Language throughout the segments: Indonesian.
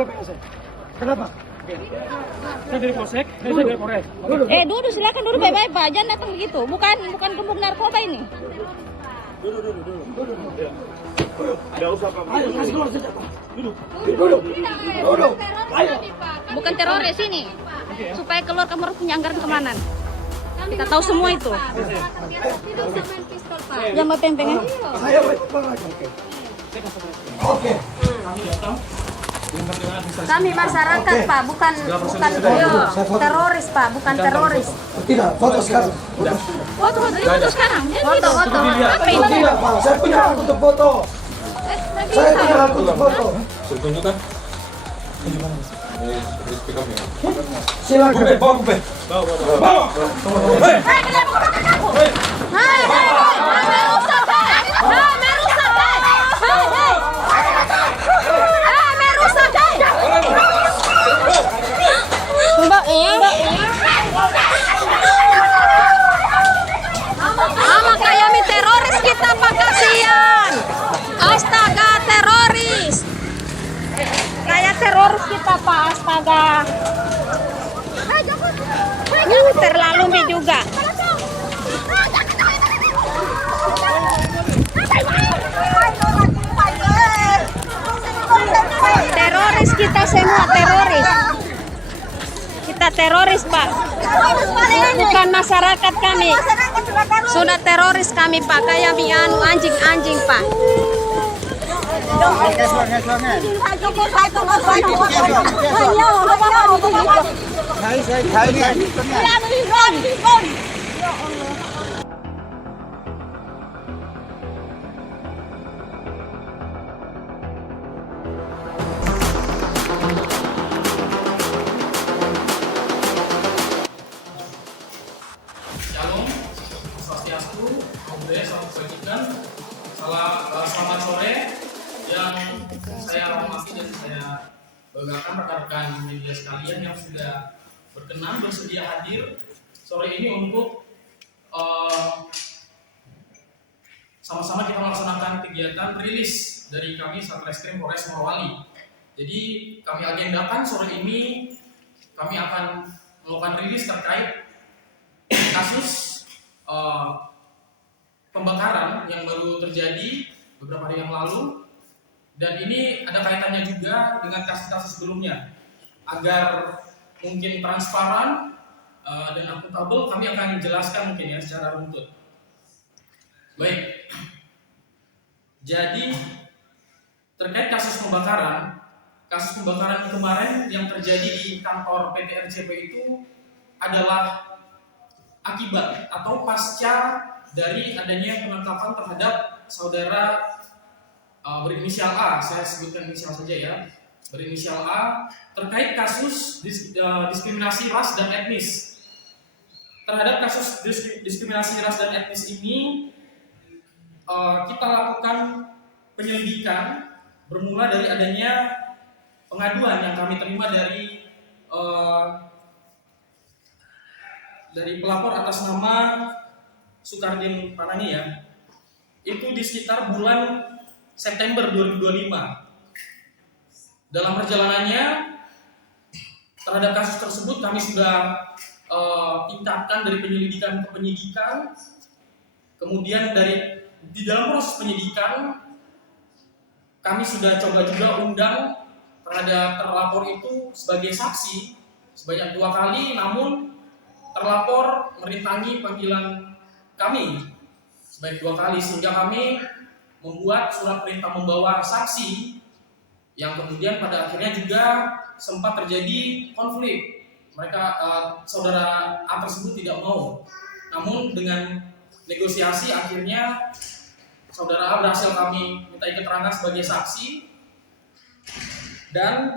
Kenapa? Saya dari Polsek, saya dari Polres. Duduk silakan duduk baik-baik Pak, jangan datang begitu. Bukan gembong narkoba ini. Tidak usah Pak. Ayo, kasih keluar saja, Pak. Duduk. Duduk. Ayo. Bukan teroris ini. Supaya keluar kamu harus punya anggaran keamanan. Kita tahu semua itu. Jangan mau pempeng. Ayo, Pak. Oke. Kami datang Kami masyarakat Pak, bukan teroris Pak, bukan teroris. Tidak, foto sekarang. Foto sekarang. Foto. Apa ini? Tidak, Pak. Saya punya hak untuk foto. Saya punya hak untuk foto. Tunjukkan. Speak up ya. Silakan. Bawa kupe. Bawa. Ama kayami teroris kita Pak, kasihan. Astaga, teroris. Kayak teroris kita Pak, astaga. Terlalu mi juga. Teroris kita semua, teroris. Kita teroris Pak. Bukan masyarakat kami. Sudah teroris kami Pak, kayak anu anjing-anjing Pak. Shalom, Swastiastu, Om Budaya, Salam Kebajikan. Selamat sore yang saya hormati dan saya banggakan rekan-rekan media sekalian yang sudah berkenan bersedia hadir sore ini untuk sama-sama kita melaksanakan kegiatan rilis dari kami Satreskrim Polres Morowali. Jadi kami agendakan sore ini kami akan melakukan rilis terkait kasus pembakaran yang baru terjadi beberapa hari yang lalu, dan ini ada kaitannya juga dengan kasus-kasus sebelumnya. Agar mungkin transparan dan akuntabel, kami akan jelaskan mungkin ya secara runtut. Baik, jadi terkait kasus pembakaran kemarin yang terjadi di kantor PT RCP itu adalah akibat atau pasca dari adanya penangkapan terhadap saudara berinisial A, saya sebutkan inisial saja ya, berinisial A, terkait kasus diskriminasi ras dan etnis. Terhadap kasus diskriminasi ras dan etnis ini kita lakukan penyelidikan bermula dari adanya pengaduan yang kami terima dari pelapor atas nama Sukardin Panani ya, itu di sekitar bulan September 2025. Dalam perjalanannya terhadap kasus tersebut kami sudah tingkatkan dari penyelidikan ke penyidikan. Kemudian di dalam proses penyidikan kami sudah coba juga undang terhadap terlapor itu sebagai saksi sebanyak 2 kali, namun terlapor merintangi panggilan kami sebanyak 2 kali, sehingga kami membuat surat perintah membawa saksi yang kemudian pada akhirnya juga sempat terjadi konflik. Mereka saudara A tersebut tidak mau, namun dengan negosiasi akhirnya saudara A berhasil kami minta keterangan sebagai saksi, dan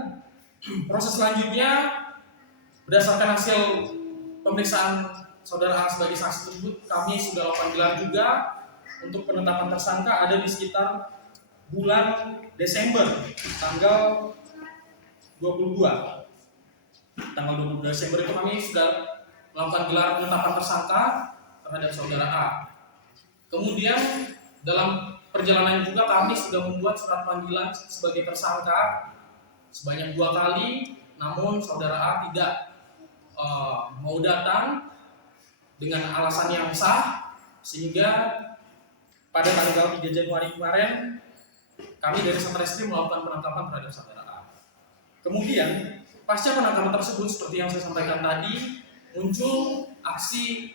proses selanjutnya berdasarkan hasil pemeriksaan saudara A sebagai saksi tersebut, kami sudah lakukan gelar juga untuk penetapan tersangka ada di sekitar bulan Desember tanggal 22. Tanggal 22 Desember itu kami sudah melakukan gelar penetapan tersangka terhadap saudara A. Kemudian dalam perjalanan juga kami sudah membuat surat panggilan sebagai tersangka sebanyak 2 kali, namun saudara A tidak mau datang dengan alasan yang sah, sehingga pada tanggal 3 Januari kemarin kami dari Satreskrim melakukan penangkapan terhadap saudara A. Kemudian pasca penangkapan tersebut, seperti yang saya sampaikan tadi, muncul aksi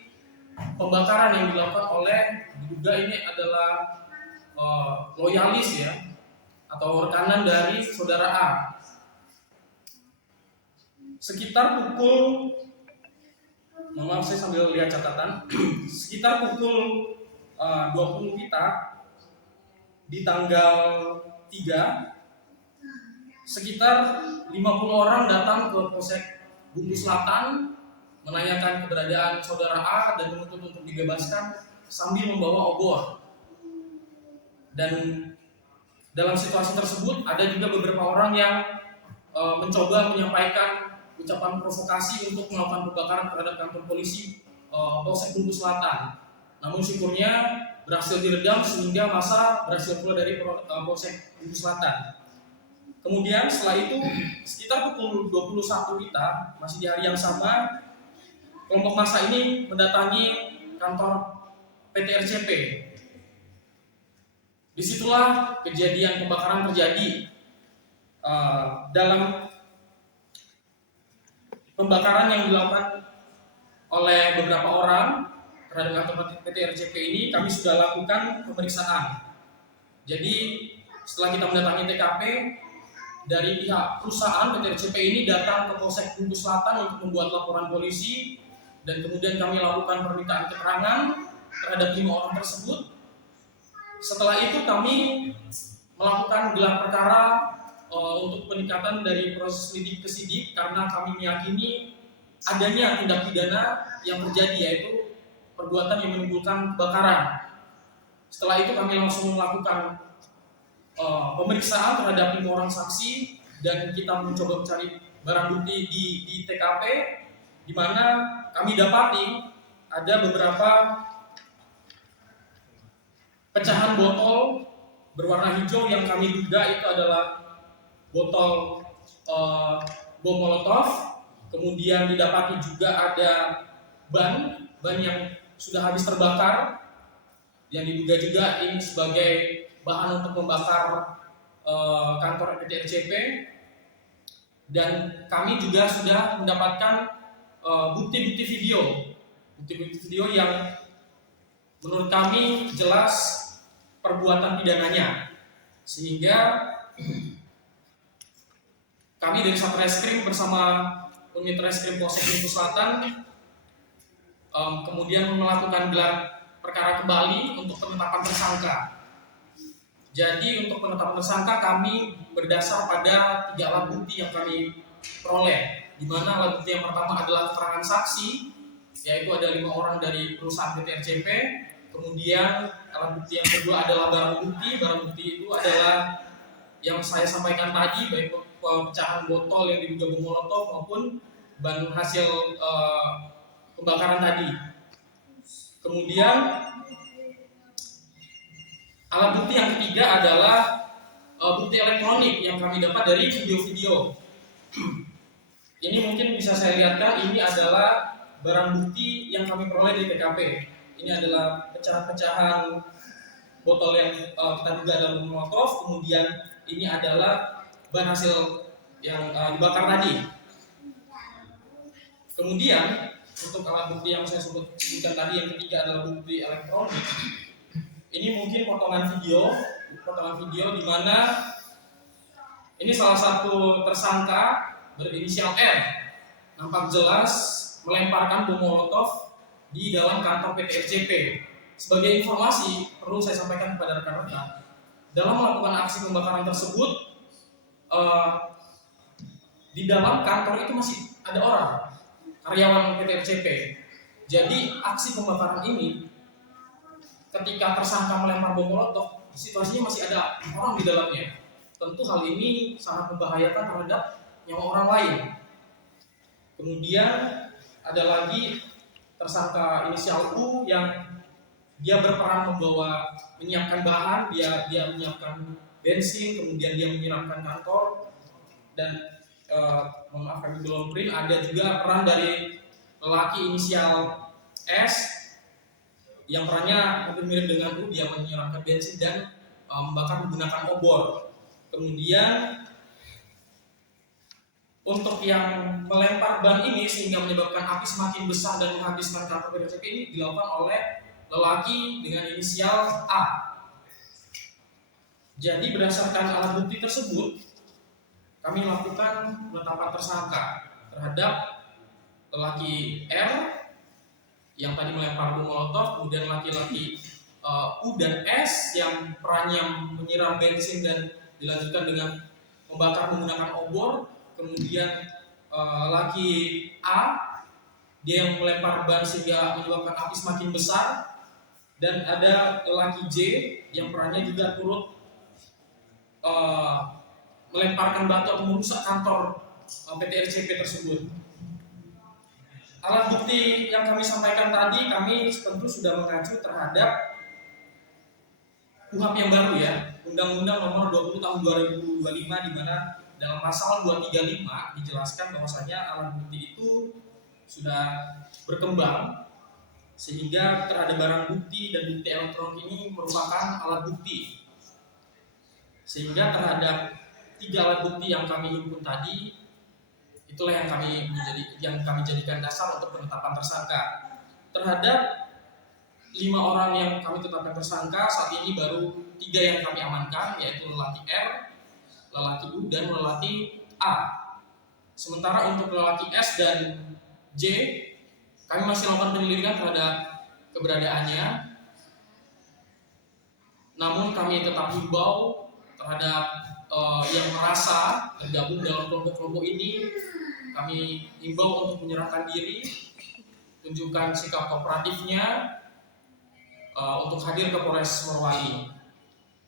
pembakaran yang dilakukan oleh, diduga ini adalah loyalis ya, atau rekanan dari saudara A. Sekitar pukul, maaf saya sambil lihat catatan, sekitar pukul 20 kita di tanggal 3, sekitar 50 orang datang ke Polsek Bumbu Selatan menanyakan keberadaan saudara A dan menuntut untuk dibebaskan sambil membawa obor. Dan dalam situasi tersebut ada juga beberapa orang yang mencoba menyampaikan ucapan provokasi untuk melakukan pembakaran terhadap kantor polisi Polsek Bumbu Selatan. Namun syukurnya berhasil diredam sehingga massa berhasil keluar dari Polsek Bumbu Selatan. Kemudian setelah itu sekitar pukul 21 kita, masih di hari yang sama, kelompok massa ini mendatangi kantor PT RCP. Disitulah kejadian pembakaran terjadi. Dalam pembakaran yang dilakukan oleh beberapa orang terhadap kantor PT RCP ini, kami sudah lakukan pemeriksaan. Jadi setelah kita mendatangi TKP, dari pihak perusahaan PT RCP ini datang ke Polsek Bumbu Selatan untuk membuat laporan polisi, dan kemudian kami lakukan permintaan keterangan terhadap 5 orang tersebut. Setelah itu kami melakukan gelar perkara untuk peningkatan dari proses lidik ke sidik, karena kami meyakini adanya tindak pidana yang terjadi, yaitu perbuatan yang menimbulkan kebakaran. Setelah itu kami langsung melakukan pemeriksaan terhadap 5 orang saksi, dan kita mencoba mencari barang bukti di TKP, di mana kami dapati ada beberapa pecahan botol berwarna hijau yang kami duga itu adalah botol bom molotov. Kemudian didapati juga ada ban yang sudah habis terbakar, yang diduga juga ini sebagai bahan untuk membakar kantor PT RCP. Dan kami juga sudah mendapatkan bukti-bukti video yang menurut kami jelas perbuatan pidananya, sehingga kami dari Satreskrim bersama unit Reskrim Polsek Bumbu Selatan kemudian melakukan gelar perkara kembali untuk penetapan tersangka. Jadi untuk penetapan tersangka kami berdasar pada 3 alat bukti yang kami peroleh, di mana alat bukti yang pertama adalah keterangan saksi, yaitu ada 5 orang dari perusahaan PT RCP. Kemudian alat bukti yang kedua adalah barang bukti. Barang bukti itu adalah yang saya sampaikan tadi, baik pecahan botol yang diduga bom molotov maupun ban hasil pembakaran tadi. Kemudian alat bukti yang ketiga adalah bukti elektronik yang kami dapat dari video-video. Ini mungkin bisa saya lihatkan, ini adalah barang bukti yang kami peroleh di TKP. Ini adalah pecahan-pecahan botol yang kita duga adalah bom molotov. Kemudian ini adalah ban hasil yang dibakar tadi. Kemudian untuk alat bukti yang saya sebutkan tadi, yang ketiga adalah bukti elektronik. Ini mungkin potongan video di mana ini salah satu tersangka berinisial R nampak jelas melemparkan bom molotov di dalam kantor PT RCP. Sebagai informasi perlu saya sampaikan kepada rekan-rekan, dalam melakukan aksi pembakaran tersebut di dalam kantor itu masih ada orang karyawan PT RCP. Jadi aksi pembakaran ini, ketika tersangka melempar bom molotov, situasinya masih ada orang di dalamnya. Tentu hal ini sangat membahayakan terhadap nyawa orang lain. Kemudian ada lagi tersangka inisial U yang dia berperan menyiapkan bahan, dia menyiapkan bensin, kemudian dia menyiramkan kantor. dan mohon maaf kami belum print, ada juga peran dari lelaki inisial S yang perannya hampir mirip dengan U, dia menyiramkan bensin dan membakar menggunakan obor. Kemudian untuk yang melempar ban ini sehingga menyebabkan api semakin besar dan menghabiskan kartu PDCP ini dilakukan oleh lelaki dengan inisial A. Jadi berdasarkan alat bukti tersebut, kami lakukan penetapan tersangka terhadap lelaki R yang tadi melempar bom molotov, kemudian laki-laki U dan S yang perannya menyiram bensin dan dilanjutkan dengan membakar menggunakan obor, kemudian laki A dia yang melempar ban sehingga menyebabkan api semakin besar, dan ada laki J yang perannya juga turut melemparkan batu atau merusak kantor PT RCP tersebut. Alat bukti yang kami sampaikan tadi kami tentu sudah mengacu terhadap KUHP yang baru ya, Undang-Undang Nomor 20 Tahun 2025, di mana dalam pasal 235 dijelaskan bahwasanya alat bukti itu sudah berkembang sehingga terhadap barang bukti dan bukti elektronik ini merupakan alat bukti. Sehingga terhadap 3 alat bukti yang kami himpun tadi, itulah yang kami jadikan dasar untuk penetapan tersangka. Terhadap 5 orang yang kami tetapkan tersangka, saat ini baru 3 yang kami amankan, yaitu lelaki R, lelaki U, dan lelaki A. Sementara untuk lelaki S dan J, kami masih melakukan penyelidikan terhadap keberadaannya. Namun kami tetap himbau terhadap yang merasa tergabung dalam kelompok-kelompok ini, kami himbau untuk menyerahkan diri, tunjukkan sikap kooperatifnya untuk hadir ke Polres Morowali.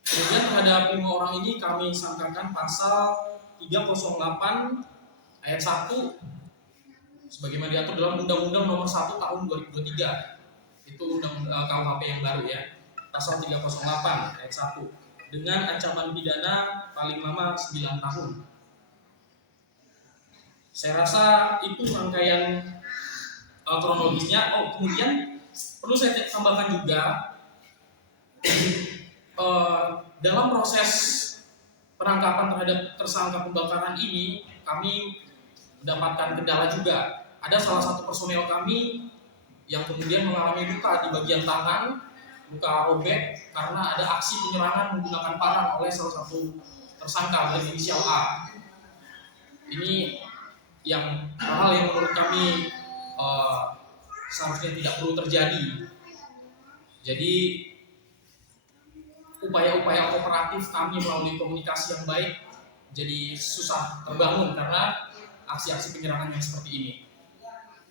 Kemudian terhadap 5 orang ini kami sangkakan pasal 308 ayat 1 sebagaimana diatur dalam Undang-Undang Nomor 1 Tahun 2023. Itu KUHP yang baru ya. Pasal 308 ayat 1 dengan ancaman pidana paling lama 9 tahun. Saya rasa itu rangkaian kronologisnya. Kemudian perlu saya tambahkan juga dalam proses penangkapan terhadap tersangka pembakaran ini kami mendapatkan kendala juga. Ada salah satu personel kami yang kemudian mengalami luka di bagian tangan, luka robek karena ada aksi penyerangan menggunakan parang oleh salah satu tersangka berinisial A. Ini yang hal yang menurut kami seharusnya tidak perlu terjadi. Jadi upaya-upaya kooperatif kami melalui komunikasi yang baik jadi susah terbangun karena aksi-aksi penyerangan yang seperti ini.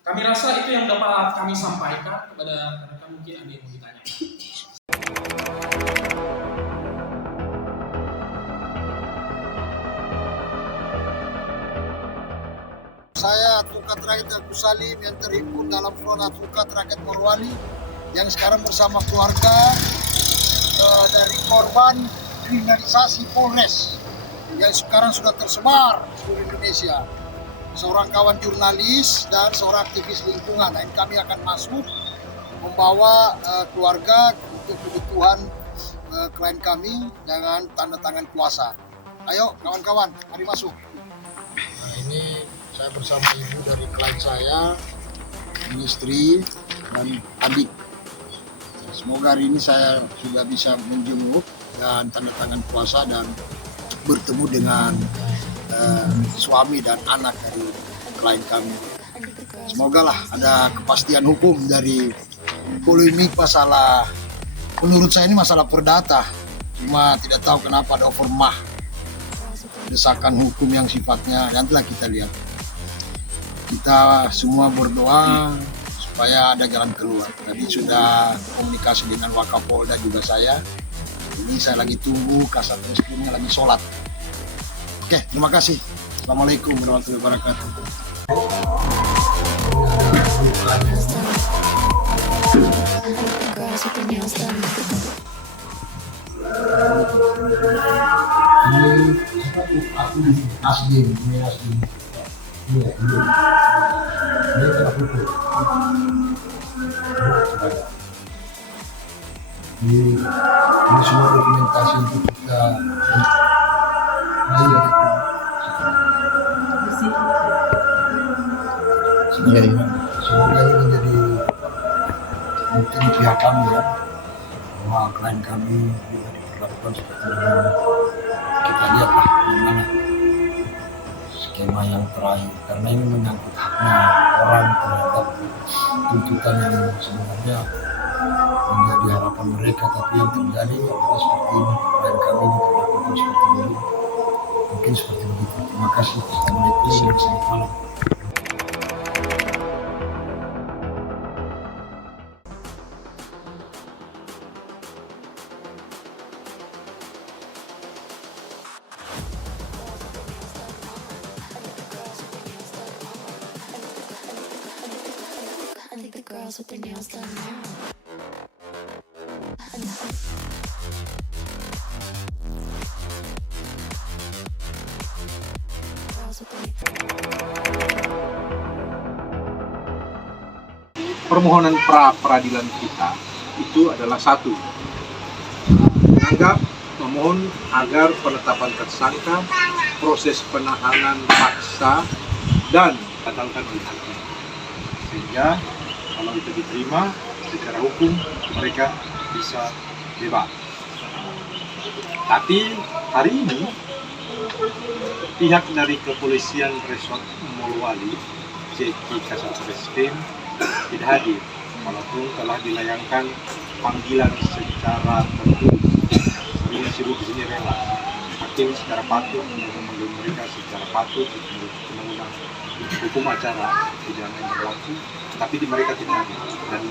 Kami rasa itu yang dapat kami sampaikan kepada rekan-rekan, mungkin ada yang mau ditanyakan. Saya Tukat Rakyat Agus Salim yang terhimpun dalam Front Tukat Rakyat Morowali yang sekarang bersama keluarga dari korban kriminalisasi Polres yang sekarang sudah tersebar di seluruh Indonesia. Seorang kawan jurnalis dan seorang aktivis lingkungan, dan kami akan masuk membawa keluarga untuk kebutuhan klien kami dengan tanda tangan kuasa. Ayo kawan-kawan, mari masuk. Nah, ini saya bersama ibu dari klien saya, istri dan adik. Semoga hari ini saya juga bisa menjenguk dan tanda tangan kuasa dan bertemu dengan suami dan anak dari klien kami. Semoga lah ada kepastian hukum dari polemik masalah, menurut saya ini masalah perdata. Cuma tidak tahu kenapa ada overmah desakan hukum yang sifatnya, nantilah kita lihat. Kita semua berdoa supaya ada jalan keluar. Tadi sudah komunikasi dengan Wakapolda juga saya. Ini saya lagi tunggu Kasat Reskrimnya lagi sholat. Oke, terima kasih. Assalamualaikum warahmatullahi wabarakatuh. Ini aku Nasdim, ini Nasdim. Ini terpukul. Ini semua dokumentasi untuk kita raih. Semoga ini menjadi bukti di pihak kami ya, bahwa klien kami juga diperlakukan seperti ini. Kita lihatlah bagaimana skema yang terakhir, karena ini menyangkut haknya orang terhadap tuntutan yang sebenarnya menjadi harapan mereka, tapi yang terjadi adalah seperti ini. Klien kami diperlakukan seperti ini, mungkin seperti begitu. Terima kasih. Assalamualaikum, selamat malam. I think the girls with their nails done now. Permohonan pra-peradilan kita itu adalah satu, menganggap memohon agar penetapan tersangka, proses penahanan paksa dan batalkan oleh hakim, sehingga kalau itu diterima secara hukum mereka bisa bebas. Tapi hari ini pihak dari Kepolisian Resort Morowali, JK Kasat Reskrim, tidak hadir, walaupun telah dilayangkan panggilan secara tertulis. Ini disebut di sini rela. Hakim secara patut memanggil mereka secara patut menurut undang-undang hukum acara pidana yang berlaku, tapi mereka tidak hadir dan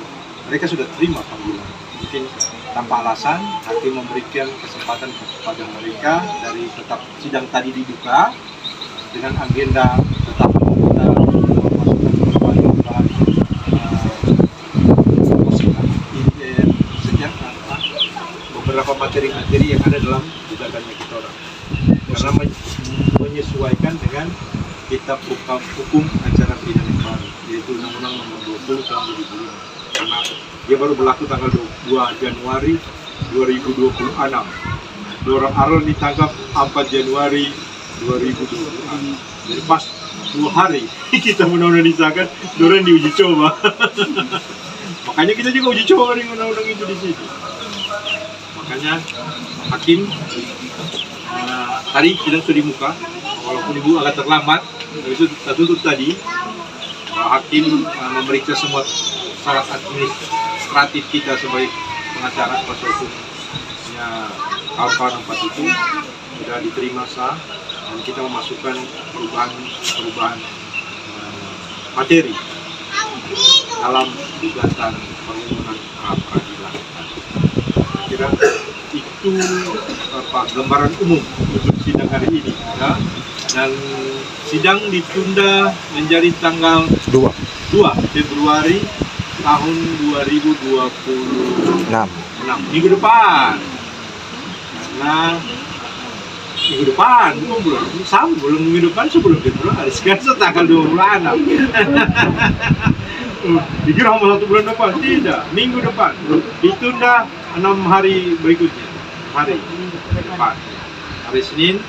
mereka sudah terima panggilan. Mungkin tanpa alasan hakim memberikan kesempatan kepada mereka dari tetap sidang tadi dibuka dengan agenda tetap kita beberapa materi-materi yang ada dalam gugatannya kita orang, karena menyesuaikan dengan kitab hukum acara pidana yang baru, yaitu Undang-Undang Nomor 20 Tahun 2005, karena dia baru berlaku tanggal 2 Januari 2026. Dorang Arul ditangkap 4 Januari 2026. Jadi pas 2 hari kita undang-undang disahkan, dorang diuji coba. Makanya kita juga uji coba dengan undang-undang itu di sini. Makanya hakim tadi sidang sudah dibuka, walaupun ibu agak terlambat, itu tertutup tadi. Hakim memeriksa semua syarat administratif kita sebagai pengacara kuasa hukumnya kawan-kawan 4 itu sudah diterima sah, dan kita memasukkan perubahan materi dalam gugatan permohonan pra-peradilan. Kira itu gambaran umum untuk sidang hari ini ya. Dan sidang ditunda menjadi tanggal 2 Februari tahun 2026 minggu depan. Nah, minggu depan belum minggu depan sebelum Februari, sekarang tanggal 26. Pikir hanya 1 bulan depan, tidak, minggu depan ditunda 6 hari berikutnya, hari depan, hari Senin.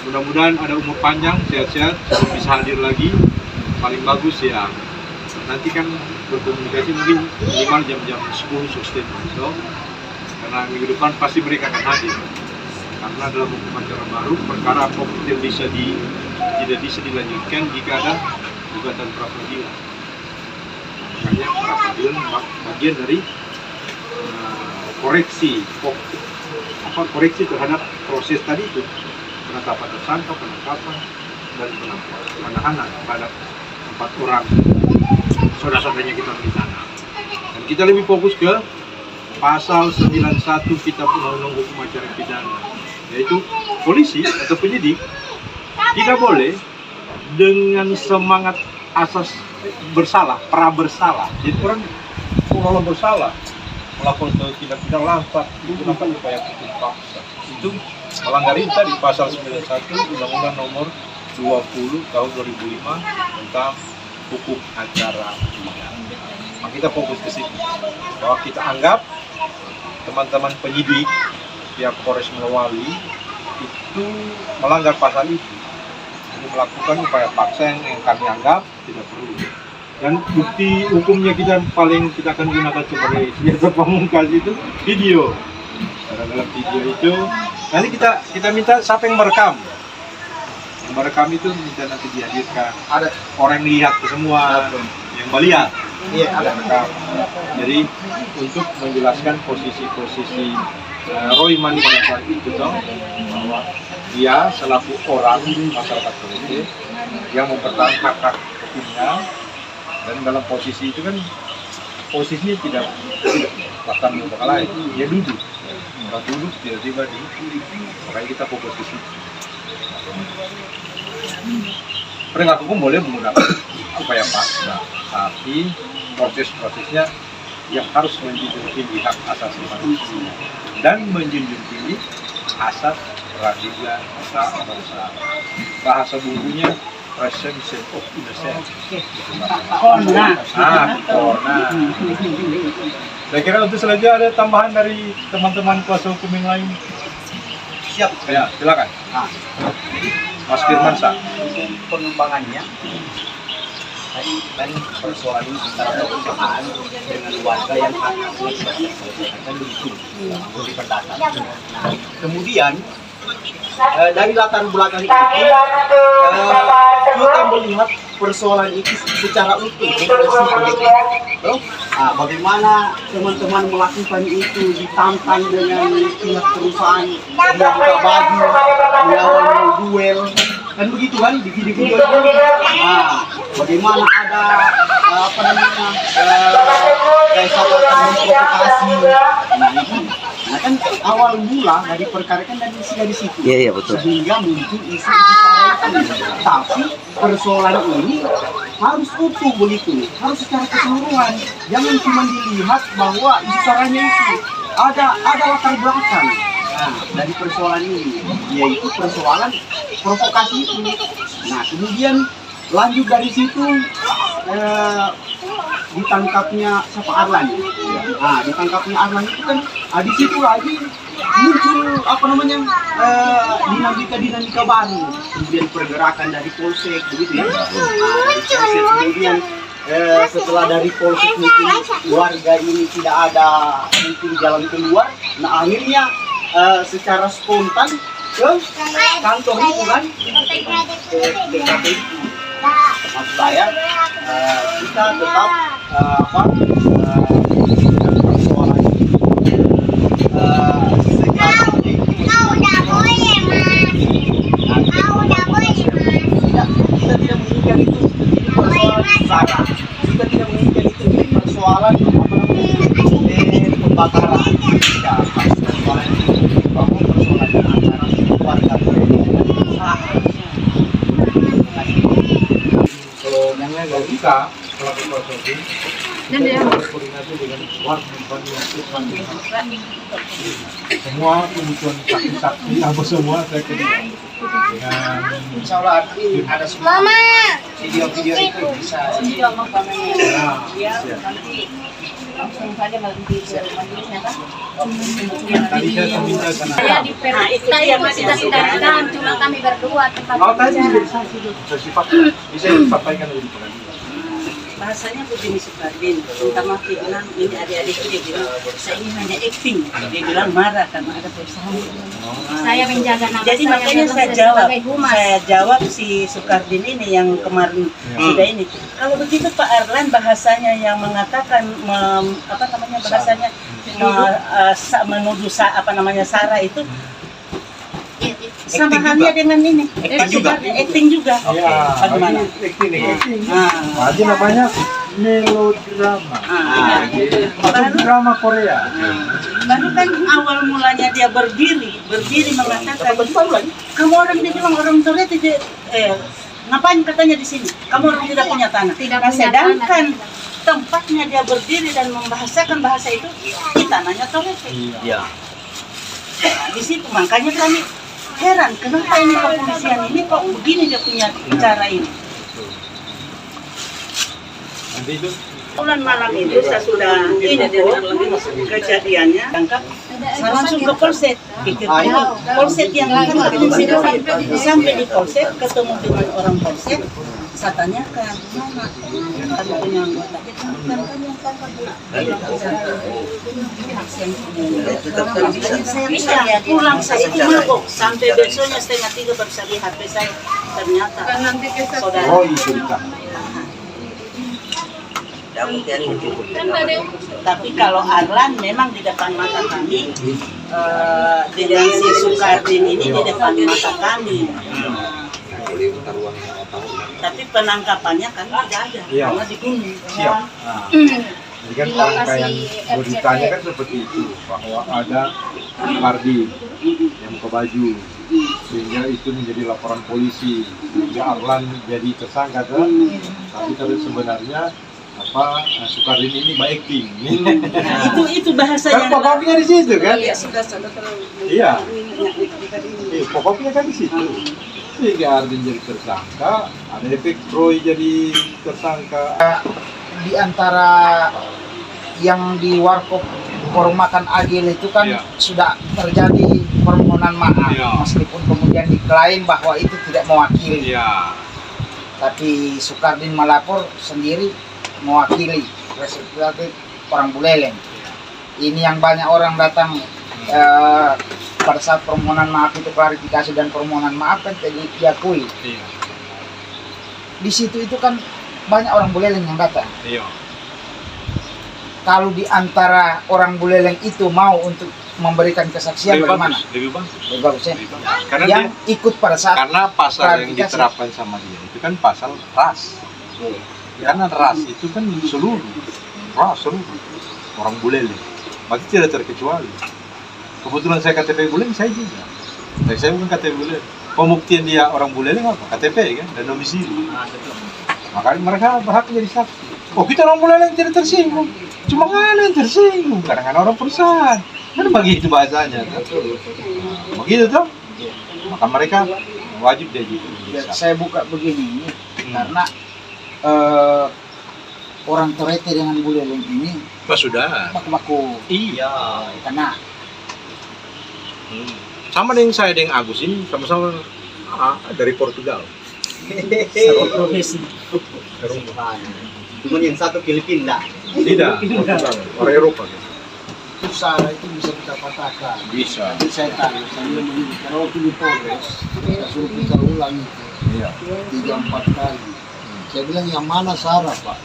Mudah-mudahan ada umur panjang, sehat-sehat, bisa hadir lagi. Paling bagus ya, nanti kan berkomunikasi mungkin minimal jam-jam 10 sustain besok, karena minggu depan pasti mereka akan hadir. Karena dalam hukum acara baru, perkara apapun yang tidak bisa dilanjutkan jika ada gugatan pra-peradilan. Makanya pra-peradilan bagian dari koreksi terhadap proses tadi itu, penetapan tersangka, penangkapan, dan penahanan terhadap 4 orang saudara-saudaranya kita di sana. Dan kita lebih fokus ke pasal 91 Kitab Undang-Undang Hukum Acara Pidana, yaitu polisi atau penyidik tidak boleh dengan semangat asas bersalah, pra-bersalah. Jadi orang kalau bersalah melakukan tindak pidana lantas menggunakan upaya hukum paksa, itu melanggar itu tadi pasal 91 Undang-Undang Nomor 20 tahun 2005 tentang hukum acara pidana. Maka kita fokus ke situ bahwa kita anggap teman-teman penyidik pihak Polres Morowali itu melanggar pasal itu, ini melakukan upaya paksa yang kami anggap tidak perlu. Dan bukti hukumnya kita akan gunakan sebagai senjata pamungkas itu video. Karena dalam video itu nanti kita minta siapa yang merekam. Yang merekam itu minta nanti dihadirkan. Ada orang yang lihat ke semua, yang melihat. Iya, ada rekam. Jadi untuk menjelaskan posisi Roy Mani pada saat itu dong, bahwa dia selaku orang masyarakat politik yang mempertahankan hak hukumnya, dan dalam posisi itu kan posisinya tidak bahkan muka lain, dia duduk tiba-tiba makanya kita fokus ke situ. Penegak hukum boleh menggunakan upaya paksa, tapi prosesnya yang harus menjunjung tinggi hak asasi manusia dan menjunjung tinggi asas praduga tak bersalah. Bahasa bukunya presumption of innocence. Corona. Saya kira untuk selanjutnya ada tambahan dari teman-teman kuasa hukum yang lain. Siap. Ya, silakan. Mas Firmansyah. Pengembangannya tadi kan persoalan secara perusahaan dengan warga yang akan begitu di perdata. Nah, kemudian dari latar belakang itu kita melihat persoalan itu secara utuh. Bagaimana teman-teman melakukan itu, ditantang dengan pihak perusahaan, membuka baju, melawan duel, kan begitu kan di video-video itu. Bagaimana ada kayak memprovokasi. Nah kan awal mula dari perkara kan dari situ. Iya betul. Sehingga muncul isu itu. Tapi persoalan ini harus utuh begitu, harus secara keseluruhan. Jangan cuma dilihat bahwa isu saranya itu ada latar belakang. Nah, dari persoalan ini, yaitu persoalan provokasi itu. Nah, kemudian lanjut dari situ ditangkapnya siapa Arlan. Nah, ditangkapnya Arlan itu kan di situ lagi muncul dinamika baru. Kemudian pergerakan dari polsek begitu ya. Dari polsek kemudian setelah dari polsek mungkin warga ini tidak ada mungkin jalan keluar. Nah, akhirnya secara spontan ke kantor itu kan TKP itu. Maksud saya kita tetap persoalan kita tidak menginginkan itu persoalan sarah, kita tidak menginginkan itu persoalan pembakaran. Ya, persoalan itu bahwa persoalan antara warga kalau nggak bisa selaku konsultan berkoordinasi dengan semua kebutuhan saksi-saksi apa semua saya dengan insya Allah ada semua video-video itu bisa langsung saja nanti majelisnya kan. tadi saya minta sana Kita itu tidak datang, cuma kami berdua tempat tadi bicara. bisa disampaikan lebih pengadilan. Bahasanya begini Sukardin, minta maaf dia bilang ini adik-adik dia bilang saya ini hanya acting, dia bilang marah karena ada perusahaan. Saya menjaga nama Jadi saya makanya dan saya humas. jawab si Sukardin ini yang kemarin sudah ini. Kalau begitu Pak Arlan bahasanya yang mengatakan bahasanya menuduh Sarah itu sama halnya dengan ini. Acting juga. Bagaimana? Tadi namanya melodrama. Itu drama Korea. Baru kan awal mulanya dia berdiri mengatakan kamu orang dia bilang orang Korea tidak ngapain katanya di sini? Kamu orang tidak punya tanah. Sedangkan tempatnya dia berdiri dan membahasakan bahasa itu di tanahnya Torete. Iya. Di situ makanya kami heran kenapa ini kepolisian ini kok begini dia punya cara ini. Nanti itu Bulan malam itu saya sudah info kejadiannya, tangkap, saya langsung ke polsek. Polsek yang akan sampai di polsek, ketemu dengan orang polsek, saya tanyakan, mana kami punya anggota, saya pulang, saya itu mabok, sampai besoknya 2:30 baru saya lihat HP saya, ternyata saudara. oh itu ditahan. Tapi kalau Arlan memang di depan mata kami, dengan si Sukardin ini di depan mata kami. Tapi penangkapannya kan tidak ada, karena dibunuh. Siap. Jadi kan rangkaian beritanya kan seperti itu, bahwa ada Sukardin yang buka baju, sehingga itu menjadi laporan polisi, sehingga Arlan jadi tersangka kan? Tapi sebenarnya Sukardin ini by acting. Itu bahasanya. Kan pokoknya di situ kan? Iya, sudah terlalu. Iya. Pokoknya kan di situ. Sehingga Ardin jadi tersangka, ada efek Roy jadi tersangka. Di antara yang di warkop warung makan Agil itu kan sudah terjadi permohonan maaf, meskipun kemudian diklaim bahwa itu tidak mewakili. Tapi Sukardin melapor sendiri mewakili representatif orang Buleleng. Ini yang banyak orang datang pada saat permohonan maaf itu, klarifikasi dan permohonan maaf kan diakui. Di situ itu kan banyak orang Buleleng yang datang. Kalau di antara orang Buleleng itu mau untuk memberikan kesaksian bagaimana? Lebih bagus ya. Karena yang ikut pada saat karena pasal yang diterapkan sama dia itu kan pasal ras. Karena ras itu kan seluruh orang Buleleng, berarti tidak terkecuali. Kebetulan saya KTP Buleleng, saya juga. Tapi saya bukan KTP Buleleng. Pembuktian dia orang Buleleng apa? KTP kan dan domisili. Makanya mereka berhak jadi saksi. Oh, kita orang Buleleng tidak tersinggung, cuma kalian tersinggung karena orang perusahaan. Kan begitu bahasanya. Begitu tuh. Maka mereka wajib jadi. Saya buka begini karena orang Torete dengan Buleleng ini sudah baku-baku. Iya. Karena sama dengan saya dengan Agus ini sama-sama dari Portugal. profesi. Cuma yang satu Filipina. Tidak, orang Eropa. Usaha itu bisa kita patahkan. Bisa. Jadi saya tanya, saya bilang begini, kalau waktu di Polres, saya suruh kita ulang itu 3-4 kali. Saya bilang yang mana Sarah Pak?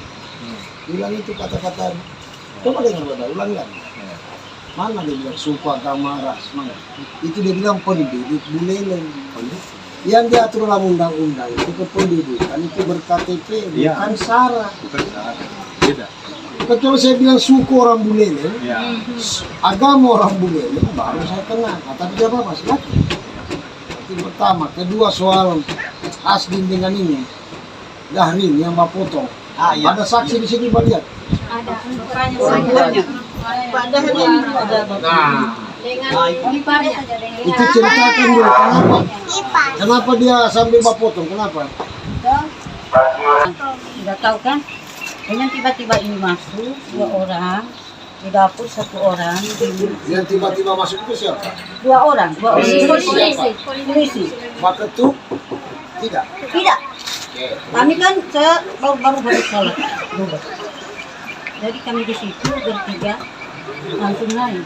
Bilang itu kata-kata, coba dengar pada ulang lagi. Mana dia bilang sumpah agama ras, mana? Itu dia bilang penduduk Buleleng. Yang diatur dalam undang-undang itu kependudukan itu ber-KTP, bukan Sarah. Bukan Sarah, beda. Kecuali saya bilang suku orang Buleleng, agama orang Buleleng, baru saya kenal. Nah, tapi dia apa? Silakan. Itu pertama. Kedua soal Asdin dengan ini. Dahrin yang Mbak potong. Ada saksi di sini Mbak lihat? Ada. Pak Dahrin ada. Nah, itu ceritakan dulu kenapa dia sambil Mbak potong, kenapa? Tidak tahu kan? Dengan tiba-tiba ini masuk 2 orang, di dapur 1 orang. Yang tiba-tiba masuk itu siapa? 2 orang. Polisi. Mbak Ketuk? Tidak. Tidak. Kami kan baru sholat. Jadi kami di situ bertiga langsung naik.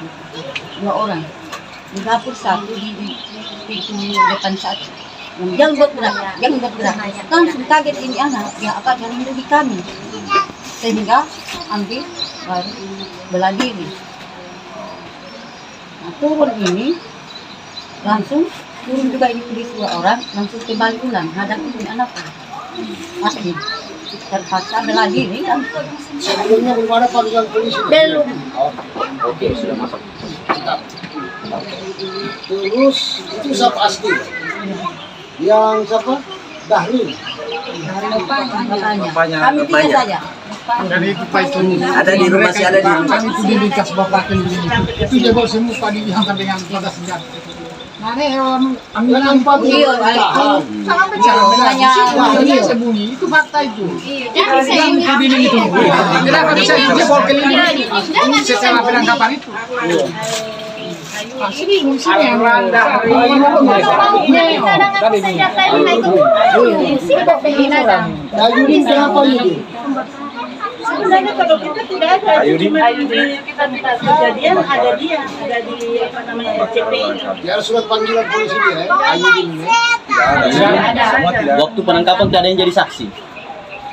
2 orang. Di dapur 1, di pintu depan 1. Jangan bergerak. Langsung kaget ini anak. Ya apa yang di kami. Sehingga ambil baru bela diri. Nah, turun ini langsung turun juga ini polisi 2 orang langsung kembali ulang hadapi ini anak asli terpaksa bela diri kan. Sebelumnya belum ada panggilan polisi? Belum. Oke, sudah masuk. Terus itu siapa Asdi? Yang siapa? Dahrin. Bapaknya. Kami 3 saja. Dan itu Pak itu Ada di rumah, masih ada di rumah. itu dilintas bapak itu jago semua Pak dihantar dengan pada senjata. sembunyi itu fakta itu. Kenapa bisa jebol ke lini setelah penangkapan itu? Sebenarnya kalau kita tidak ada kita tidak kejadian ada dia ada di apa namanya CPI. Ya surat panggilan polisi dia Waktu penangkapan tidak ada yang jadi saksi.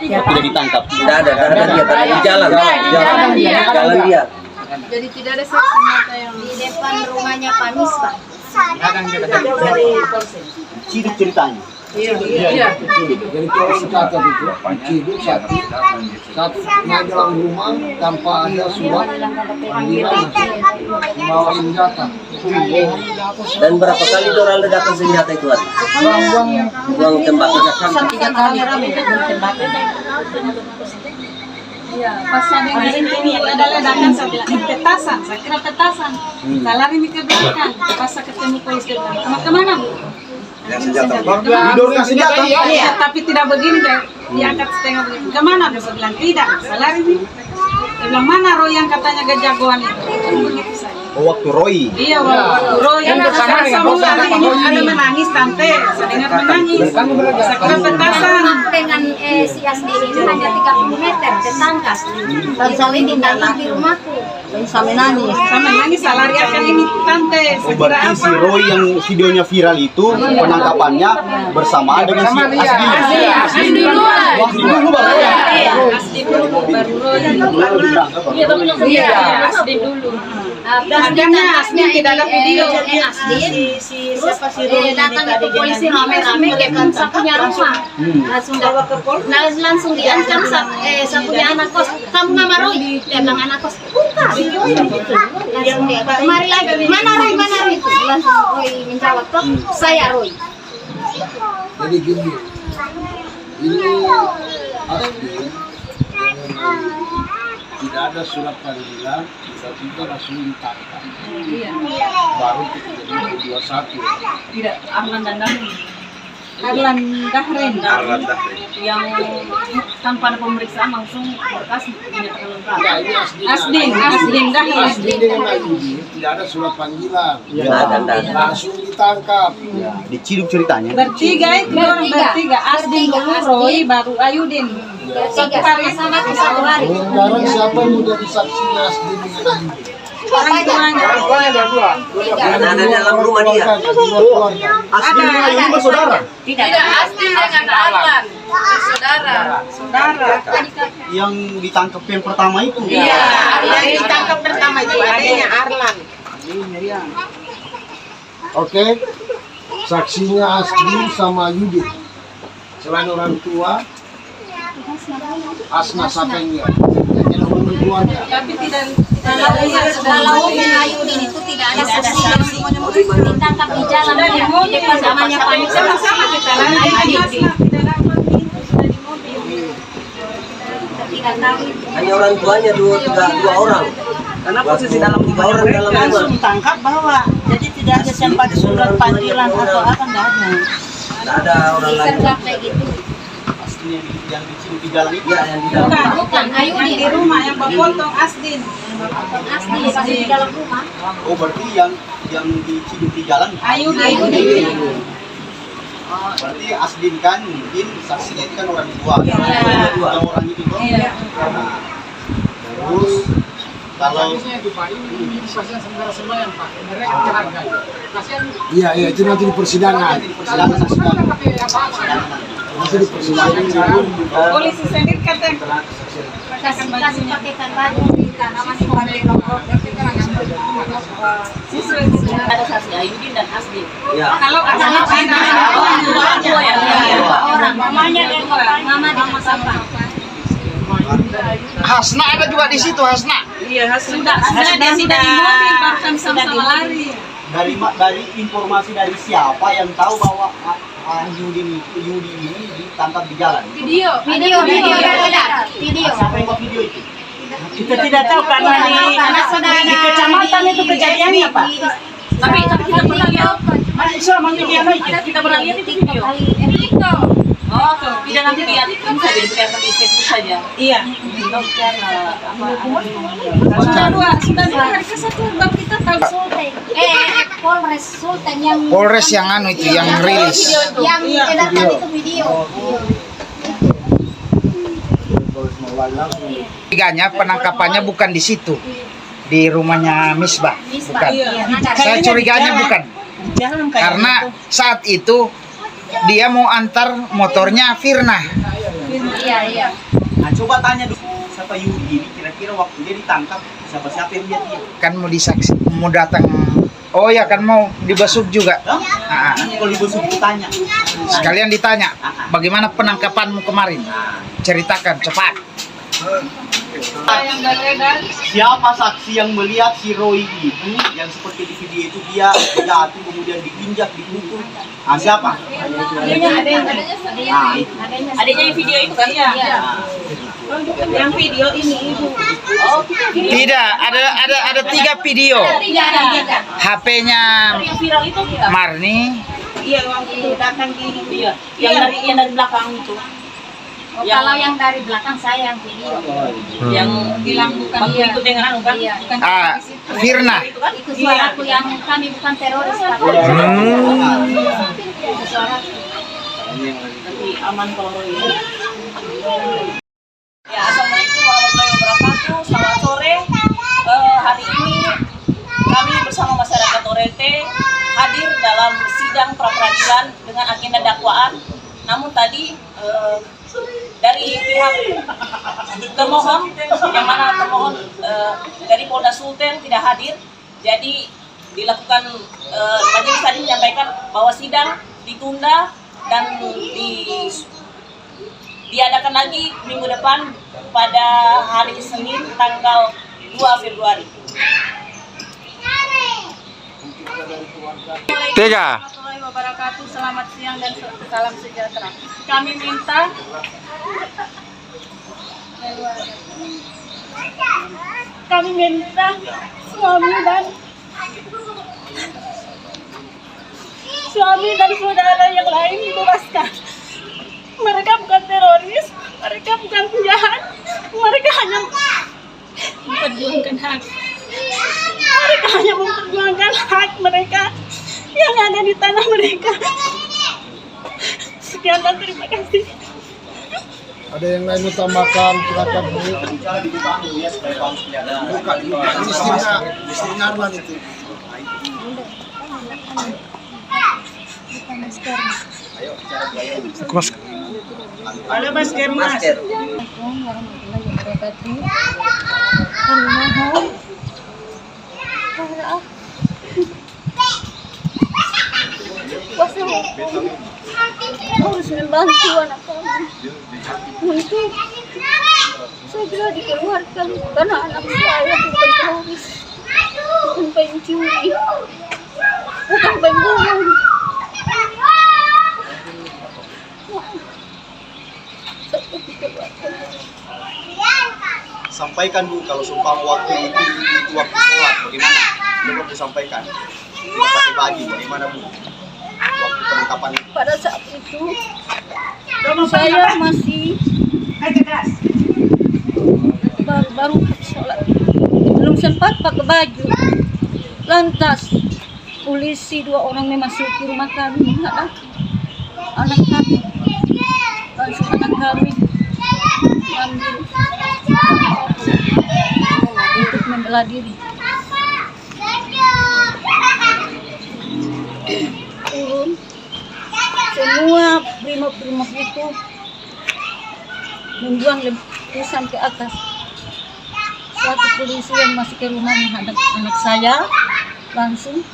Tidak ditangkap. Tidak ada, karena dia tadi di jalan dia. Jadi tidak ada saksi mata yang di depan rumahnya Pak Misbah. Ciri ceritanya. Iya. Jadi kalau catat itu hidup satu main dalam rumah tanpa ada surat panggilan bawa senjata. Dan berapa kali orang ledakan senjata itu ada? Buang tembakan. 3 kali rame tembakan. Iya, pas ada ledakan saya bilang petasan, saya kira petasan. Lari ke belakang, pas saya ketemu polisi dia bilang, kemana Bu? Yang senjata. Didorong senjata. Iya, tapi tidak begini deh. Diangkat setengah begini. Kemana? Dia bilang tidak. Saya lari nih. Dia bilang mana Roy yang katanya kejagoan itu? Begitu saya. Oh, waktu Roy. Iya, waktu Roy yang bersama ini ada menangis tante. Saya dengar menangis. Saya kira petasan. Dengan si Asdi ini hanya 30 meter tetangga. Dan saya ditangkap di rumahku. Sampai nangis, saya lari akan ini tante. Oh, berarti si Roy yang videonya viral itu penangkapannya bersamaan dengan si Asdi. Asdi dulu. Asdi dulu baru ya. Asdi dulu baru Roy. Iya, Asdi dulu. Akhirnya Asdi tidak ada video. Asdi siapa sih datang ke polisi rame-rame depan sapunya rumah. Langsung diancam sapunya anak kos. Kamu nama Roy? Dia bilang anak kos. Bukan. Langsung dia kemari lagi. Mana Roy? Langsung Roy menjawab kok. Saya Roy. Jadi gini, ini Asdi tidak ada surat panggilan, tiba-tiba langsung ditangkap. Baru kejadian 21. Tidak, Arlan dan Dahrin. Arlan Dahrin yang tanpa ada pemeriksaan langsung berkas dinyatakan lengkap. Ya, ini Asdin Dahrin. Asdi dengan Ayudi tidak ada surat panggilan. Langsung ditangkap. Diciduk ceritanya. Bertiga itu orang bertiga. Asdin dulu, Roy, baru Ayudin. Satu hari sama satu hari. Sekarang siapa yang udah disaksikan Asdi dengan Ayudi? Orang tuanya. Ada dalam rumah dia. Asdi dengan Ayudi bersaudara. Tidak, Asdin dengan Arlan. Saudara. Yang ditangkap yang pertama itu. Iya, yang ditangkap pertama itu adanya Arlan. Oke, saksinya Asdi sama Yudit. Selain orang tua, Asna siapa yang lihat? Yang hubungan keluarga. Tapi tidak Kalau Ayudin itu tidak ada saksi yang ditangkap di jalan di depan namanya Pak Misbah. sama kita lari. Hanya orang tuanya dua orang. Karena posisi dalam 3 orang dalam rumah. Langsung ditangkap bawa. Jadi tidak ada sempat surat panggilan atau apa enggak ada. Tidak ada orang lain. Kayak gitu. Asdi yang diciduk di jalan itu. Ya, yang di dalam. Bukan Yang di rumah yang berpotong Asdin. Asdi di dalam rumah. Oh, berarti yang diciduk di jalan. Ayudin. Berarti Asdin kan mungkin saksinya itu kan orang tua. Dua orang itu toh. Iya. Nah, terus kalau itu Pak, ini pasien sementara sembahyang Pak. Mereka keluarga. Pasien Iya, itu nanti di persidangan. Nanti di persidangan. Polisi sendiri kata Kasih pakaikan baju karena masih pakai rokok. Ada saksi Ayudin dan Asdi. Ya. kalau ada Orang mamanya dan mama di Masapa. Hasna ada juga di situ, Hasna. Iya, sudah di mobil bahkan sama lari. dari informasi dari siapa yang tahu bahwa Yudi ini ditangkap di jalan? Video ada. Video. Siapa yang buat video itu? Kita tidak tahu karena di kecamatan itu kejadiannya Pak. Tapi kita pernah lihat Bisa manggil dia naik. Kita pernah lihat itu video. Oh, tidak nanti lihat itu bisa diberikan di Facebook saja. Iya. Sudah dua hari ke satu bang kita tahu Sultan. Polres Sultan yang Polres yang anu itu yang rilis. yang edarkan itu video. Tiganya penangkapannya bukan di situ, di rumahnya Misbah, bukan. Saya curiganya bukan, karena saat itu dia mau antar motornya Firna. Iya. Nah, coba tanya dulu siapa Yudi ini kira-kira waktu dia ditangkap siapa yang lihat dia? Kan mau disaksi, mau datang. Oh ya, kan mau dibesuk juga. Nanti kalau dibesuk ditanya. Sekalian ditanya, bagaimana penangkapanmu kemarin? Ceritakan cepat. Siapa saksi yang melihat si Roy itu yang seperti di video itu dia jatuh kemudian diinjak, dipukul? Siapa? Adanya yang video itu kan ya? Yang video ini ibu. Tidak, ada 3 video. HP-nya Yang viral itu Marni. iya waktu datang di yang dari belakang itu. Kalau yang dari belakang saya yang video. Yang bilang bukan ikut dengan anu kan? Bukan Firna. Itu suaraku yang kami bukan teroris Pak. Itu suara. Tapi aman kalau Roy. Ya, assalamualaikum warahmatullahi wabarakatuh. Selamat sore. Hari ini kami bersama masyarakat Orete hadir dalam sidang pra-peradilan dengan agenda dakwaan. Namun tadi dari pihak termohon, yang mana termohon dari Polda Sultan tidak hadir, jadi dilakukan majelis tadi menyampaikan bahwa sidang ditunda dan diadakan lagi minggu depan pada hari Senin tanggal 2 Februari. Tiga. Warahmatullahi wabarakatuh. Selamat siang dan salam sejahtera. Kami minta suami dan saudara yang lain dibebaskan. Mereka bukan teroris, mereka bukan penjahat, mereka hanya memperjuangkan hak. Mereka hanya memperjuangkan hak mereka yang ada di tanah mereka. Sekian dan terima kasih. Ada yang lain utamakan, silakan Bu. Istrinya Arlan itu. Ada masker mas. Harus membantu anak kami untuk segera dikeluarkan karena anak saya bukan teroris, bukan pencuri, bukan pembunuh. Sampaikan Bu kalau sumpah waktu itu waktu sholat bagaimana? Coba Bu sampaikan. Pakai baju bagaimana Bu? Waktu penangkapan itu. Pada saat itu saya masih baru sholat, belum sempat pakai baju. Lantas polisi 2 orang memasuki rumah kami, anak kami, langsung anak kami ambil untuk membela diri. Turun semua brimob itu membuang letusan ke atas. Satu polisi yang masuk ke rumah menghadap anak saya langsung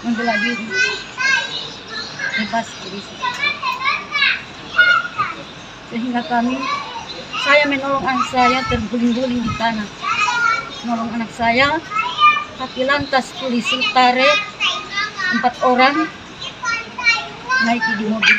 membela diri, bebas polisi. Sehingga saya menolong anak saya terguling-guling di tanah, menolong anak saya, tapi lantas polisi tarik 4 orang naik di mobil.